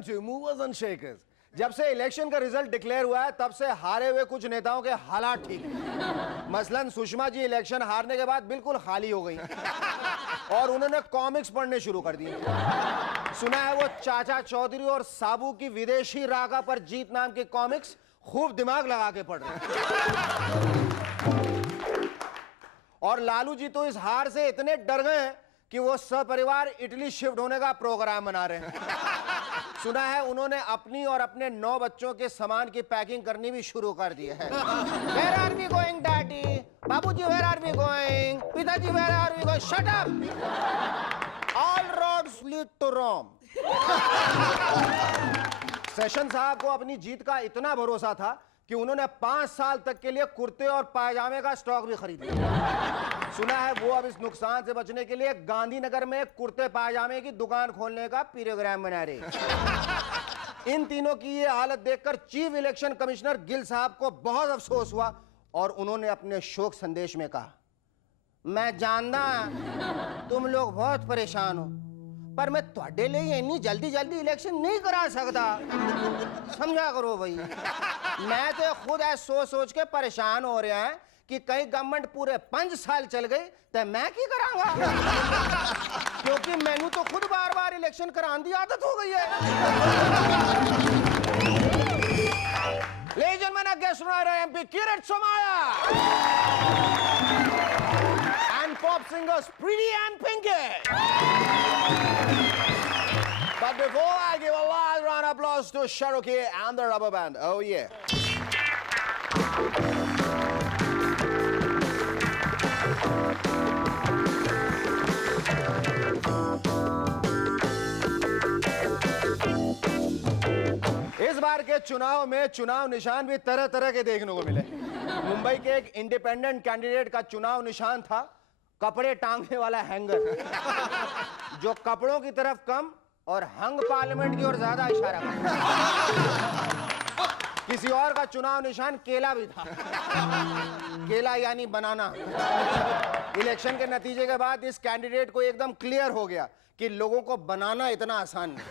Welcome to movers and shakers. जब से election का रिजल्ट डिक्लेयर हुआ है तब से हारे हुए कुछ नेताओं के हालात ठीक हैं। मसलन सुषमा जी इलेक्शन हारने के बाद बिल्कुल खाली हो गई और उन्होंने कॉमिक्स पढ़ने शुरू कर दिए। सुना है वो चाचा चौधरी और साबू की विदेशी रागा पर जीत नाम की कॉमिक्स खूब दिमाग लगा के पढ़ रहे हैं। और लालू जी तो इस हार से इतने डर गए हैं कि वो सपरिवार इटली शिफ्ट होने का प्रोग्राम बना रहे हैं। सुना है उन्होंने अपनी और अपने 9 बच्चों के सामान की पैकिंग करनी भी शुरू कर दी है। Where are we going, Daddy? बाबूजी, where are we going? पिताजी, where are we going? Shut up! All roads lead to Rome. Session साहब को अपनी जीत का इतना भरोसा था कि उन्होंने 5 साल तक के लिए कुर्ते और पायजामे का स्टॉक भी खरीद लिया। सुना है वो अब इस नुकसान से बचने के लिए गांधीनगर में कुर्ते पायजामे की दुकान खोलने का प्रोग्राम बना रहे। इन तीनों की ये हालत देखकर चीफ इलेक्शन कमिश्नर गिल साहब को बहुत अफसोस हुआ और उन्होंने अपने शोक संदेश में कहा, मैं जानता तुम लोग बहुत परेशान हो, पर मैं ਤੁਹਾਡੇ लिए इतनी जल्दी जल्दी इलेक्शन नहीं करा सकता। समझा करो भाई। मैं तो खुद ऐसा सोच सोच के परेशान हो रहा है कि कहीं गवर्नमेंट पूरे 5 साल चल गई तो मैं की करांगा। क्योंकि मैंने तो खुद बार बार इलेक्शन कराने की आदत हो गई है। Ladies and gentlemen, our guest tonight MP Kirit Somaya and pop singers Pretty and Pinky. But before I give a loud round of applause to Cherokee and the Rubber Band. Oh yeah. इस बार के चुनाव में चुनाव निशान भी तरह तरह के देखने को मिले। मुंबई के एक इंडिपेंडेंट कैंडिडेट का चुनाव निशान था कपड़े टांगने वाला हैंगर, जो कपड़ों की तरफ कम और हंग पार्लियामेंट की ओर ज्यादा इशारा करता। किसी और का चुनाव निशान केला भी था, केला यानी बनाना। इलेक्शन के नतीजे के बाद इस कैंडिडेट को एकदम क्लियर हो गया कि लोगों को बनाना इतना आसान नहीं।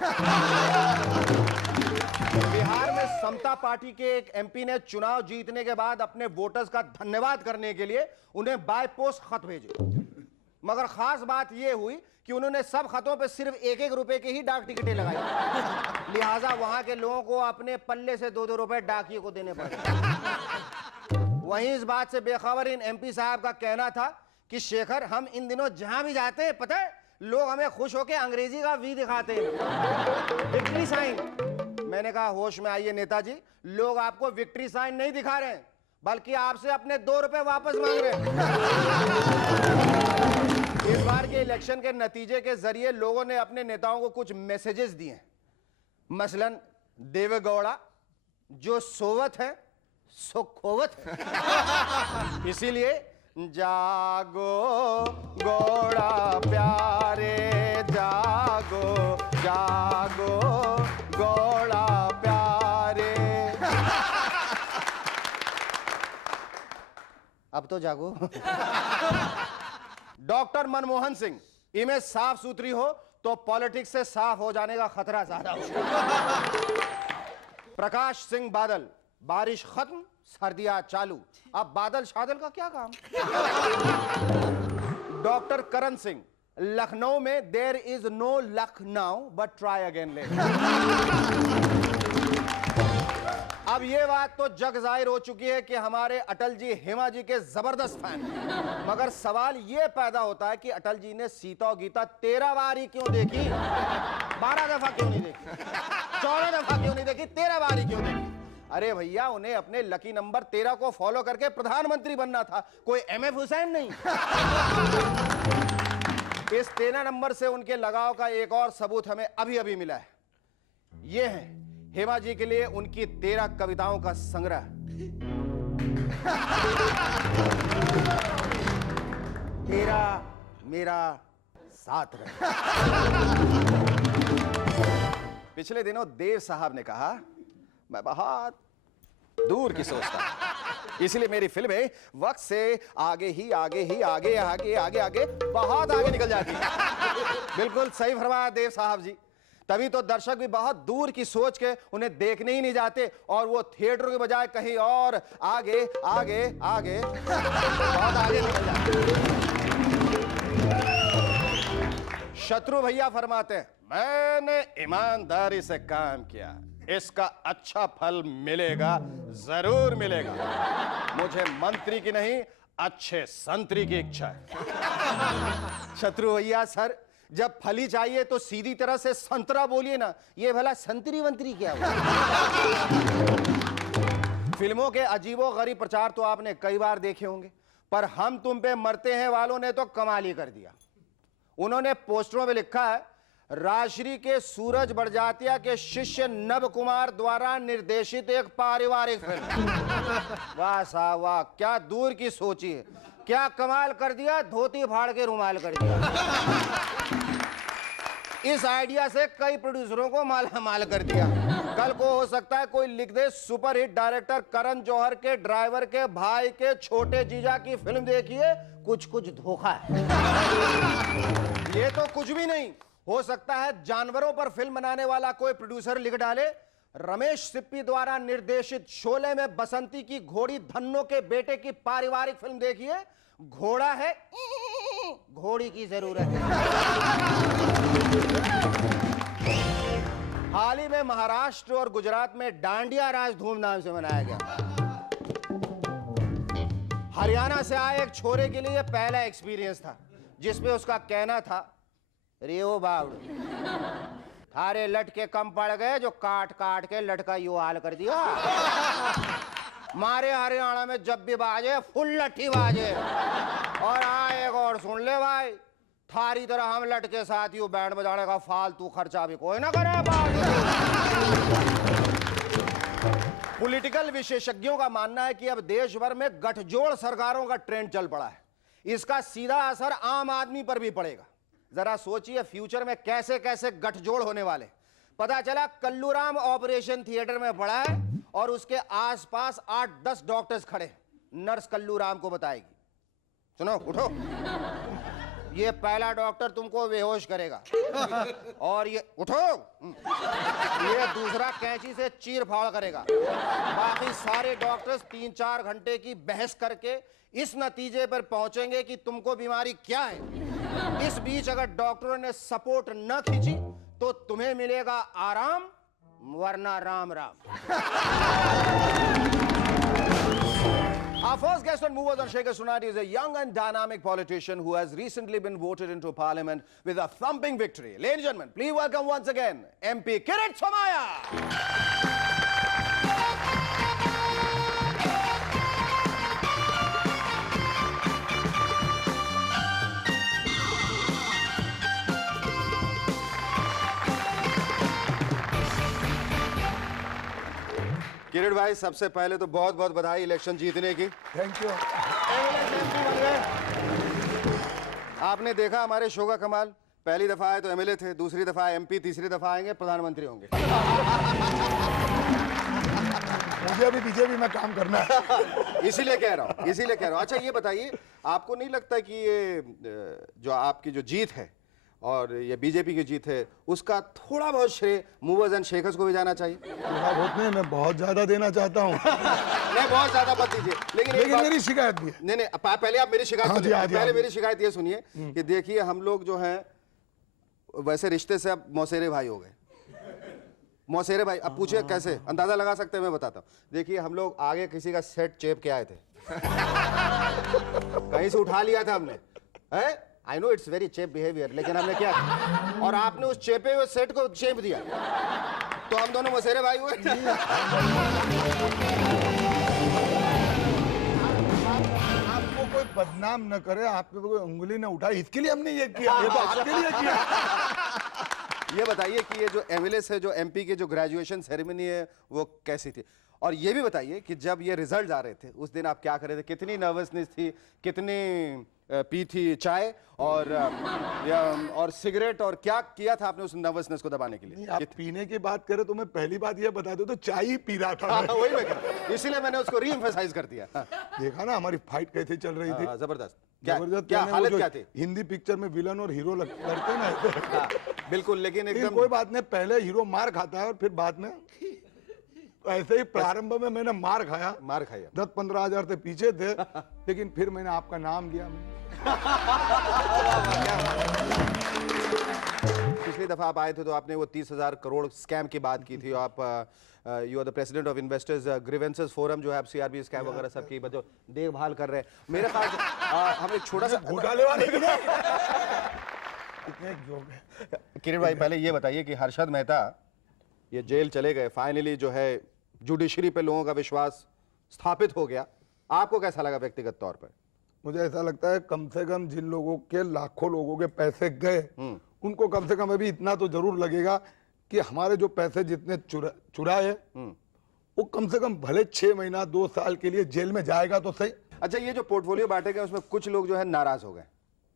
बिहार में समता पार्टी के एक एमपी ने चुनाव जीतने के बाद अपने वोटर्स का धन्यवाद करने के लिए उन्हें बाय पोस्ट खत भेजे, मगर खास बात यह हुई कि उन्होंने सब खतों पे सिर्फ 1-1 रुपए की ही डाक टिकटें लगाई। लिहाजा वहां के लोगों को अपने पल्ले से 2-2 रुपए डाकिये को देने पड़े। वहीं इस बात से बेखबर इन एमपी साहब का कहना था कि शेखर, हम इन दिनों जहां भी जाते हैं, पता है, लोग हमें खुश होकर अंग्रेजी का वी दिखाते हैं, विक्ट्री साइन। मैंने कहा, होश में आइए नेताजी, लोग आपको विक्ट्री साइन नहीं दिखा रहे हैं, बल्कि आपसे अपने 2 रुपए वापस मांग रहे हैं। इस बार के इलेक्शन के नतीजे के जरिए लोगों ने अपने नेताओं को कुछ मैसेजेस दिए। मसलन देवेगौड़ा, जो सोवत है सो खोवत है। इसीलिए जागो गौड़ा प्यारे, जागो जागो गौड़ा प्यारे। अब तो जागो। डॉक्टर मनमोहन सिंह, इमेज साफ सुथरी हो तो पॉलिटिक्स से साफ हो जाने का खतरा ज्यादा हो। प्रकाश सिंह बादल, बारिश खत्म सर्दियां चालू, अब बादल शादल का क्या काम। डॉक्टर करण सिंह, लखनऊ में there is no Lucknow but try again ले। अब यह बात तो जग जाहिर हो चुकी है कि हमारे अटल जी हेमा जी के जबरदस्त फैन हैं। मगर सवाल यह पैदा होता है कि अटल जी ने सीता और गीता 13 बार ही क्यों देखी, 12 दफा क्यों नहीं देखी, 14 दफा क्यों नहीं देखी, 13 बार ही क्यों देखी। अरे भैया, उन्हें अपने लकी नंबर 13 को फॉलो करके प्रधानमंत्री बनना था, कोई MF हुसैन नहीं। इस 13 नंबर से उनके लगाव का एक और सबूत हमें अभी अभी मिला है। यह है हेमा जी के लिए उनकी 13 कविताओं का संग्रह। तेरा मेरा साथ रहे। पिछले दिनों देव साहब ने कहा, मैं बहुत दूर की सोचता, इसलिए मेरी फिल्में वक्त से आगे ही आगे ही आगे आगे आगे आगे बहुत आगे निकल जाती है। बिल्कुल सही फरमाया देव साहब जी। तभी तो दर्शक भी बहुत दूर की सोच के उन्हें देखने ही नहीं जाते और वो थिएटर के बजाय कहीं और आगे आगे आगे बहुत आगे निकल जाते। शत्रु भैया फरमाते हैं, मैंने ईमानदारी से काम किया, इसका अच्छा फल मिलेगा, जरूर मिलेगा। मुझे मंत्री की नहीं, अच्छे संतरी की इच्छा है। शत्रु भैया सर, जब फली चाहिए तो सीधी तरह से संतरा बोलिए ना, ये भला संतरी वंतरी क्या हुआ? फिल्मों के अजीबो गरीब प्रचार तो आपने कई बार देखे होंगे, पर हम तुम पे मरते हैं वालों ने तो कमाल ही कर दिया। उन्होंने पोस्टरों में लिखा है, राजश्री के सूरज बड़जात्या के शिष्य नव कुमार द्वारा निर्देशित एक पारिवारिक फिल्म। वाह साहब वाह, क्या दूर की सोची है, क्या कमाल कर दिया, धोती फाड़ के रुमाल कर दिया। इस आइडिया से कई प्रोड्यूसरों को माला माल कर दिया। कल को हो सकता है कोई लिख दे, सुपरहिट डायरेक्टर करण जौहर के ड्राइवर के भाई के छोटे जीजा की फिल्म देखिए, कुछ कुछ धोखा है। ये तो कुछ भी नहीं, हो सकता है जानवरों पर फिल्म बनाने वाला कोई प्रोड्यूसर लिख डाले, रमेश सिप्पी द्वारा निर्देशित शोले में बसंती की घोड़ी धन्नो के बेटे की पारिवारिक फिल्म देखिए, घोड़ा है, घोड़ी की जरूरत है। हाल ही में महाराष्ट्र और गुजरात में डांडिया राज धूमधाम से मनाया गया। हरियाणा से आए एक छोरे के लिए यह पहला एक्सपीरियंस था, जिसमें उसका कहना था, रेओ बावड़ी, थारे लटके कम पड़ गए जो काट काट के लटका यू हाल कर दिया। मारे हरियाणा में जब भी बाजे फुल लट्ठी बाजे। और एक और सुन ले भाई, थारी तरह हम लटके साथ यू बैंड बजाने का फालतू खर्चा भी कोई ना करे। पॉलिटिकल विशेषज्ञों का मानना है कि अब देश भर में गठजोड़ सरकारों का ट्रेंड चल पड़ा है। इसका सीधा असर आम आदमी पर भी पड़ेगा। जरा सोचिए फ्यूचर में कैसे कैसे गठजोड़ होने वाले। पता चला कल्लूराम ऑपरेशन थिएटर में पड़ा है और उसके आसपास 8-10 डॉक्टर्स खड़े। नर्स कल्लूराम को बताएगी, सुनो उठो, ये पहला डॉक्टर तुमको बेहोश करेगा, और ये उठो, ये दूसरा कैंची से चीर फाड़ करेगा। बाकी सारे डॉक्टर्स 3-4 घंटे की बहस करके इस नतीजे पर पहुंचेंगे कि तुमको बीमारी क्या है। इस बीच अगर डॉक्टरों ने सपोर्ट न खींची तो तुम्हें मिलेगा आराम, वरना Ram Ram. Our first guest on Movers and Shakers tonight is a young and dynamic politician who has recently been voted into parliament with a thumping victory. Ladies and gentlemen, please welcome once again MP Kirit Somaiya. किरीट भाई, सबसे पहले तो बहुत बहुत बधाई election जीतने की। Thank you. आपने देखा हमारे शो का कमाल, पहली दफा आए तो एमएलए थे, दूसरी दफा एमपी, तीसरी दफा आएंगे प्रधानमंत्री होंगे। मुझे अभी बीजेपी में काम करना है। इसीलिए कह रहा हूँ। अच्छा ये बताइए, आपको नहीं लगता कि ये जो आपकी जो जीत है और ये बीजेपी की जीत है, उसका थोड़ा बहुत श्रेय मूवर्स एंड शेकर्स को भी जाना चाहिए? थोड़ा बहुत नहीं, मैं बहुत ज्यादा देना चाहता हूँ। नहीं, बहुत ज्यादा मत दीजिए, लेकिन मेरी शिकायत भी है। नहीं, पहले आप मेरी शिकायत सुनिए। पहले मेरी शिकायत ये सुनिए कि देखिए, हम लोग जो हैं वैसे रिश्ते से अब मौसेरे भाई हो गए। मौसेरे भाई, अब पूछिए कैसे, अंदाजा लगा सकते हैं? मैं बताता हूँ। देखिए, हम लोग आगे किसी का सेट चेप के आए थे, कहीं से उठा लिया था हमने, है? I know it's very cheap behaviour, लेकिन हमने क्या किया, और आपने उस चेपे हुए सेट को चेप दिया, तो हम दोनों मसेरे भाई हुए। आपको कोई बदनाम न करे, आप पे कोई उंगली न उठाए, इसके लिए हमने ये किया, ये तो आपके लिए किया। ये बताइए कि ये जो एमएलए है, जो एमपी के जो ग्रेजुएशन सेरेमनी है, वो कैसी थी? और ये भी बताइए कि जब ये रिजल्ट आ रहे थे उस दिन आप क्या कर रहे थे, कितनी नर्वसनेस थी, कितनी पी थी चाय और सिगरेट, और क्या किया था आपने उस नर्वसनेस को दबाने के लिए? आप पीने की बात करें तो मैं पहली बात ये बता दूं तो चाय ही पी रहा था। वही मैं कह रहा हूं, इसीलिए मैंने उसको री एम्फसाइज कर दिया। देखा ना हमारी फाइट कैसे चल रही थी? जबरदस्त। जबरदस्त क्या यानी वो हालत जो क्या थी? हिंदी पिक्चर में विलन और हीरो लड़ते हैं ना हाँ, बिल्कुल, लेकिन लेकिन एकदम कोई बात नहीं, पहले हीरो मार खाता है और फिर बाद में ऐसे ही प्रारंभ में मैंने मार खाया, मार खाया। 10-15 हजार से पीछे थे, लेकिन फिर मैंने आपका नाम लिया। पिछली दफा आप आए थे तो आपने वो 30,000 करोड़ स्कैम की बात की थी। आप you are the president of investors grievances forum जो है, आप सीआरबी स्कैम वगैरह सब की जो देखभाल कर रहे हैं। मेरे पास हम एक छोटा सा घोटाले वाले कितने जोक है। किरण भाई, पहले ये बताइए कि हर्षद मेहता ये जेल चले गए, फाइनली जो है जुडिशरी पे लोगों का विश्वास स्थापित हो गया, आपको कैसा लगा व्यक्तिगत तौर पर? मुझे ऐसा लगता है कम से कम जिन लोगों के लाखों लोगों के पैसे गए, उनको कम से कम अभी इतना तो जरूर लगेगा कि हमारे जो पैसे जितने चुराए वो कम से कम भले 6 महीना 2 साल के लिए जेल में जाएगा तो सही। अच्छा, ये जो पोर्टफोलियो बांटे गए उसमें कुछ लोग जो है नाराज हो गए,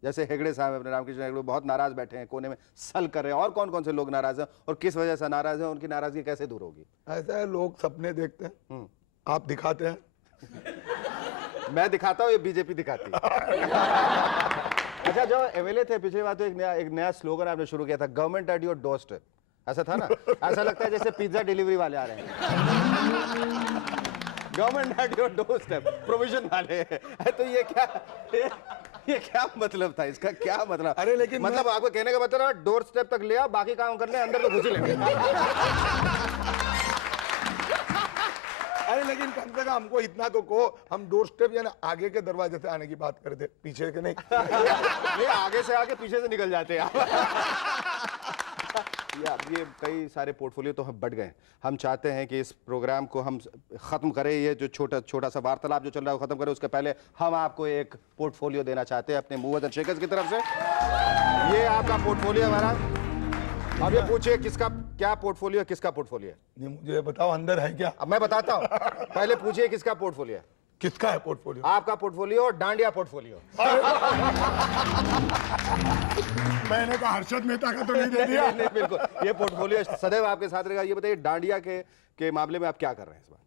जैसे हेगड़े साहब, अपने रामकृष्ण हेगड़े बहुत नाराज बैठे हैं, कोने में सल कर रहे हैं। और कौन कौन से लोग नाराज हैं और किस वजह से नाराज हैं, उनकी नाराजगी कैसे दूर होगी? ऐसा है, लोग सपने देखते हैं, आप दिखाते हैं। मैं दिखाता हूँ, ये बीजेपी दिखाती है। अच्छा, जो एमएलए थे पिछली बार तो एक नया स्लोगन आपने शुरू किया था, government at your door step, ऐसा था ना? ऐसा लगता है जैसे पिज्जा डिलीवरी वाले आ रहे हैं। Government at your door step, provision वाले। तो ये क्या मतलब था इसका? क्या मतलब? अरे लेकिन मतलब आपको कहने का मतलब डोर स्टेप तक ले आओ, बाकी काम कर ले, अंदर तो घुस ही लेंगे। अरे लेकिन कम से कम हमको इतना तो कहो, हम डोर स्टेप यानी आगे के दरवाजे से आने की बात करते, पीछे के नहीं। ये आगे से आके पीछे से निकल जाते हैं। यार, ये कई सारे पोर्टफोलियो तो हम बढ़ गए। हम चाहते हैं कि इस प्रोग्राम को हम खत्म करें, ये जो छोटा सा वार्तालाप जो चल रहा है वो खत्म करें। उसके पहले हम आपको एक पोर्टफोलियो देना चाहते हैं अपने मूवर्स एंड शेकर्स की तरफ से। ये आपका पोर्टफोलियो हमारा। अब ये पूछिए किसका क्या पोर्टफोलियो है, किसका पोर्टफोलियो है? नहीं, मुझे बताओ अंदर है क्या? अब मैं बताता हूँ, पहले पूछिए किसका पोर्टफोलियो है। किसका है पोर्टफोलियो? आपका पोर्टफोलियो और डांडिया पोर्टफोलियो। मैंने कहा हर्षद मेहता का तो नहीं दे दिया। नहीं, बिल्कुल, ये पोर्टफोलियो सदैव आपके साथ रहेगा। ये बताइए, डांडिया के मामले में आप क्या कर रहे हैं इस बार?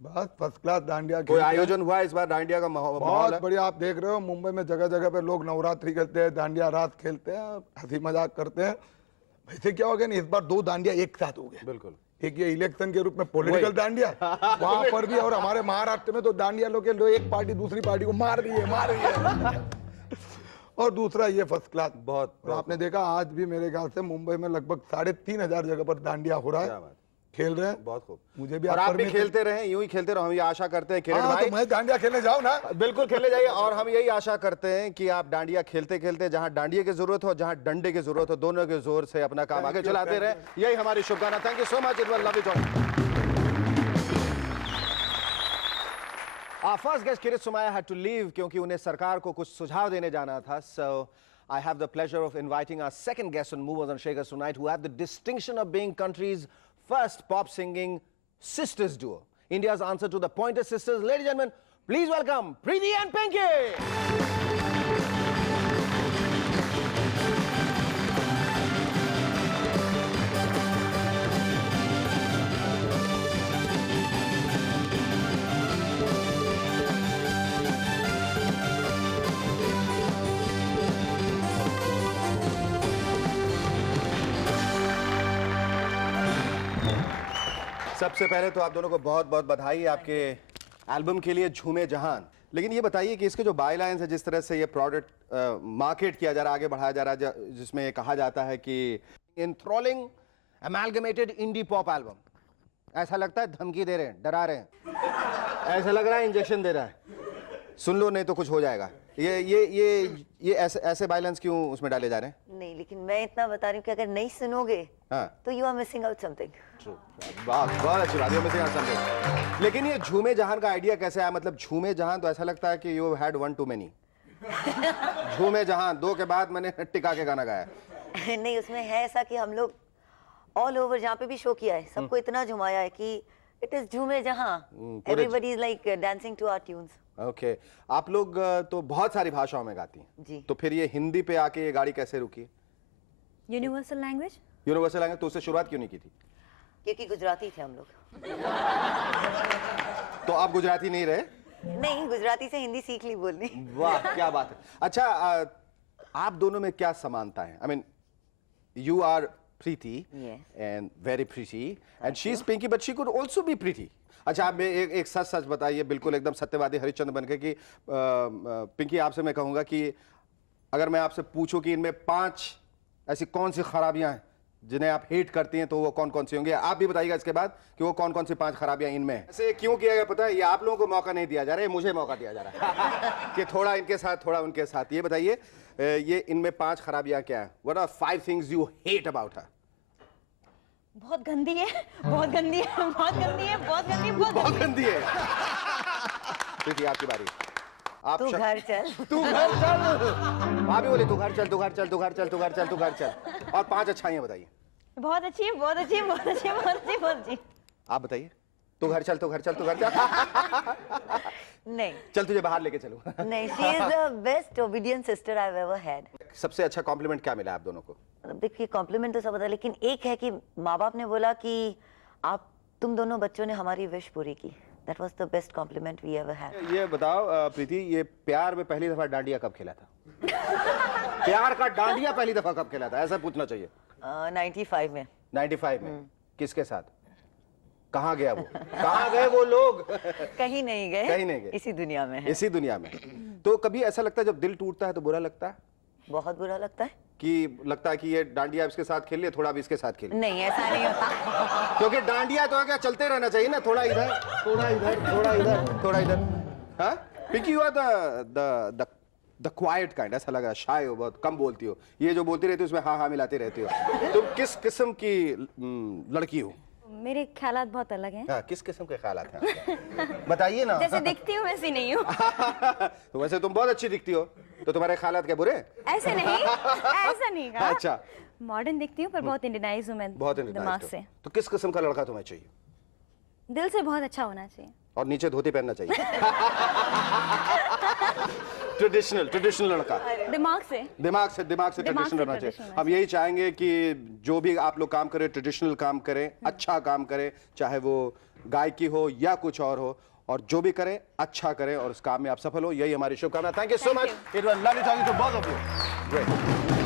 बस फर्स्ट क्लास डांडिया। कोई आयोजन हुआ इस बार डांडिया का माहौल? बहुत बढ़िया। आप देख रहे हो मुंबई में जगह जगह पे लोग नवरात्रि खेलते हैं, डांडिया रात खेलते हैं, हंसी मजाक करते हैं। वैसे क्या हो गया, इस बार 2 डांडिया एक साथ हो गए। बिल्कुल, एक ये इलेक्शन के रूप में पॉलिटिकल डांडिया वहां पर भी, और हमारे महाराष्ट्र में तो डांडिया लोग एक पार्टी दूसरी पार्टी को मार रही है। और दूसरा ये फर्स्ट क्लास। बहुत आपने देखा आज भी मेरे ख्याल से मुंबई में लगभग 3,500 जगह पर डांडिया हो रहा है, खेल रहे हैं। बहुत खूब। मुझे भी और आप भी खेलते रहे, यूं ही खेलते रहो, हम ये आशा करते हैं किरण भाई। तो मैं डांडिया खेलने जाऊं ना? बिल्कुल खेलने जाइए, और हम यही आशा करते हैं कि आप डांडिया खेलते खेलते जहां डांडिया की जरूरत हो, जहां डंडे की जरूरत हो, दोनों के जोर से अपना काम आगे चलाते रहे। यही हमारी शुभकामना। Thank you so much, it was lovely talking. Our first guest, Kirit Somaiya, had to leave क्योंकि उन्हें सरकार को कुछ सुझाव देने जाना था. So I have the pleasure of inviting our second guest on Movers and Shakers tonight, who have the distinction of being country's first pop singing sisters duo. India's answer to the Pointer Sisters. Ladies and gentlemen, please welcome Preeti and Pinky. सबसे पहले तो आप दोनों को बहुत बहुत बधाई आपके एल्बम के लिए झूमे जहान। लेकिन ये बताइए कि इसके जो बाय लाइन्स है, जिस तरह से ये प्रोडक्ट मार्केट किया जा रहा है, आगे बढ़ाया जा रहा है, जिसमें ये कहा जाता है कि एंथ्रोलिंग अमैलगमेटेड इंडी पॉप एल्बम, ऐसा लगता है धमकी दे रहे हैं, डरा रहे हैं, ऐसा लग रहा है इंजेक्शन दे रहा है, सुन लो नहीं तो कुछ हो जाएगा। ये ऐसे बाय लाइन्स क्यों उसमें डाले जा रहे हैं? नहीं, लेकिन मैं इतना बता रही हूँ कि अगर नहीं सुनोगे तो you are missing out something. बहुत अच्छी बात है, मिसिंग आउट समथिंग। लेकिन ये झूमे जहान का आइडिया कैसे आया? मतलब झूमे जहान तो ऐसा लगता है कि you had one two many. झूमे जहान 2 के बाद मैंने टिका के गाना गाया। नहीं, उसमें है ऐसा कि हम लोग ऑल ओवर जहाँ पे भी शो किया है सबको इतना झुमाया है कि इट इज झूमे जहां, everybody is like dancing to our tunes. Okay, आप लोग तो बहुत सारी भाषाओं में गाती हैं जी, तो फिर ये हिंदी पे आके ये गाड़ी कैसे रुकी? Universal language. यूनिवर्सल लैंग्वेज, तो उससे शुरुआत क्यों नहीं की थी? क्योंकि गुजराती थे हम लोग। तो आप गुजराती नहीं रहे? नहीं, गुजराती से हिंदी सीख ली बोलनी। वाह क्या बात है। अच्छा आप दोनों में क्या समानता है? I mean you are pretty Yes. And very pretty and she is Pinky but she could also be pretty. अच्छा आप एक सच सच बताइए, बिल्कुल एकदम सत्यवादी हरिश्चंद्र बनके कि पिंकी आपसे मैं कहूंगा कि अगर मैं आपसे पूछूं कि इनमें 5 ऐसी कौन सी खराबियां हैं जिन्हें आप हेट करती हैं, तो वो कौन कौन सी होंगी? आप भी बताइएगा इसके बाद कि वो कौन कौन सी 5 खराबियां इनमें हैं। ऐसे क्यों किया गया पता है? ये आप लोगों को मौका नहीं दिया जा रहा है, मुझे मौका दिया जा रहा है कि थोड़ा इनके साथ थोड़ा उनके साथ। ये बताइए ये इनमें 5 खराबियां क्या है? What are 5 things you hate about her? बहुत गंदी है, बहुत गंदी है, बहुत गंदी है, बहुत गंदी है, बहुत गंदी है। प्रीति आपकी बारी। आप तू घर चल। तू घर चल। भाभी बोले तू घर चल, तू घर चल, तू घर चल, तू घर चल, तू घर चल। और 5 अच्छाइयां बताइए। बहुत अच्छी है, बहुत अच्छी है, बहुत अच्छी है, बहुत अच्छी है, बहुत अच्छी। आप बताइए। तू घर चल, तू घर चल, तू घर चल। नहीं चल तुझे बाहर लेके चलूं। नहीं, she is the best obedient sister I have ever had. सबसे अच्छा कॉम्प्लीमेंट क्या मिला आप दोनों को? देखिए कॉम्प्लीमेंट तो सब होता है, लेकिन एक है कि माँ बाप ने बोला कि तुम दोनों बच्चों ने हमारी विश पूरी की। That was the best compliment we ever had. ये बताओ प्रीति, ये प्यार में पहली दफा डांडिया कब खेला था? प्यार का डांडिया पहली दफा कब खेला था, ऐसा पूछना चाहिए। 95 में। 95 में किसके साथ? कहाँ गया वो? कहाँ गए वो लोग? कहीं नहीं गए, कहीं नहीं गए, इसी दुनिया में है। इसी दुनिया में। तो कभी ऐसा लगता है जब दिल टूटता है तो बुरा लगता है? बहुत बुरा लगता है कि लगता है कि ये डांडिया इसके साथ खेल लिया, थोड़ा भी इसके साथ खेल। नहीं, ऐसा नहीं होता। क्योंकि डांडिया तो क्या चलते रहना चाहिए ना, थोड़ा इधर थोड़ा इधर थोड़ा इधर थोड़ा इधर। हाँ Pinky, you are the quite kind. ऐसा लगा शाय हो, बहुत कम बोलती हो। ये जो बोलती रहती हो उसमें हाँ हाँ मिलाती रहती हो। तुम किस किस्म की लड़की हो? मेरे ख्यालात बहुत अलग हैं। हाँ, किस किस्म के ख्यालात हैं बताइए ना। जैसे दिखती हूँ वैसी नहीं हूँ। तो वैसे तुम बहुत अच्छी दिखती हो, तो तुम्हारे ख्यालात क्या बुरे? ऐसे नहीं, ऐसा नहीं कहा। अच्छा, मॉडर्न दिखती हूँ पर बहुत इंडियनाइज हूँ मैं, बहुत दिमाग से। तो किस किस्म का लड़का तुम्हें चाहिए? दिल से बहुत अच्छा होना चाहिए और नीचे धोती पहनना चाहिए। ट्रेडिशनल लड़का। दिमाग से ट्रेडिशनल रहना चाहिए। हम यही चाहेंगे कि जो भी आप लोग काम करें, ट्रेडिशनल काम करें, अच्छा काम करें, चाहे वो गायकी हो या कुछ और हो, और जो भी करें अच्छा करें और उस काम में आप सफल हो, यही हमारी शुभकामना। Thank you so much. It was lovely talking to both of you. Great.